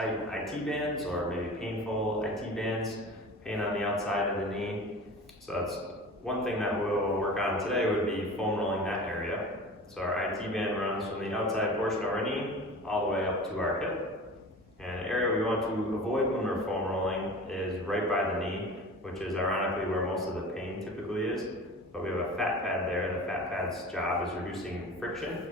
tight IT bands or maybe painful IT bands, pain on the outside of the knee. So that's one thing that we'll work on today would be foam rolling that area. So our IT band runs from the outside portion of our knee all the way up to our hip. And the area we want to avoid when we're foam rolling is right by the knee, which is ironically where most of the pain typically is. But we have a fat pad there. The fat pad's job is reducing friction,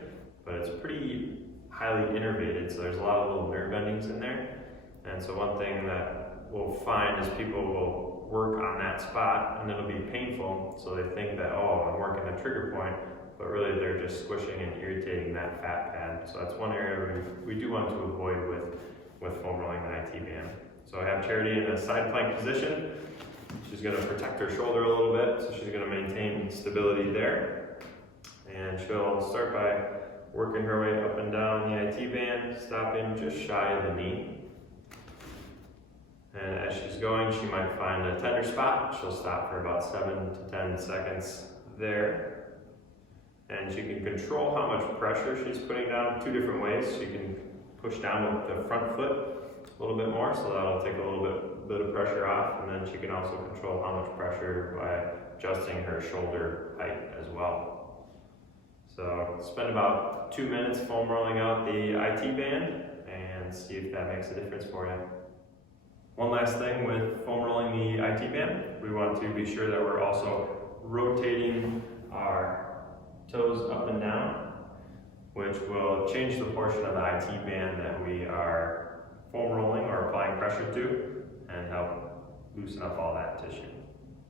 but it's pretty highly innervated, so there's a lot of little nerve endings in there. And so one thing that we'll find is people will work on that spot and it'll be painful, so they think that, oh, I'm working the trigger point, but really they're just squishing and irritating that fat pad. So that's one area we do want to avoid with foam rolling the IT band. So I have Charity in a side plank position. She's going to protect her shoulder a little bit, so she's going to maintain stability there. And she'll start by working her way up and down the IT band, stopping just shy of the knee. And as she's going, she might find a tender spot. She'll stop for about 7 to 10 seconds there. And she can control how much pressure she's putting down 2 different ways. She can push down with the front foot a little bit more, so that'll take a little bit of pressure off, and then she can also control how much pressure by adjusting her shoulder height as well. So spend about 2 minutes foam rolling out the IT band and see if that makes a difference for you. One last thing with foam rolling the IT band, we want to be sure that we're also rotating our toes up and down, which will change the portion of the IT band that we are foam rolling or applying pressure to and help loosen up all that tissue.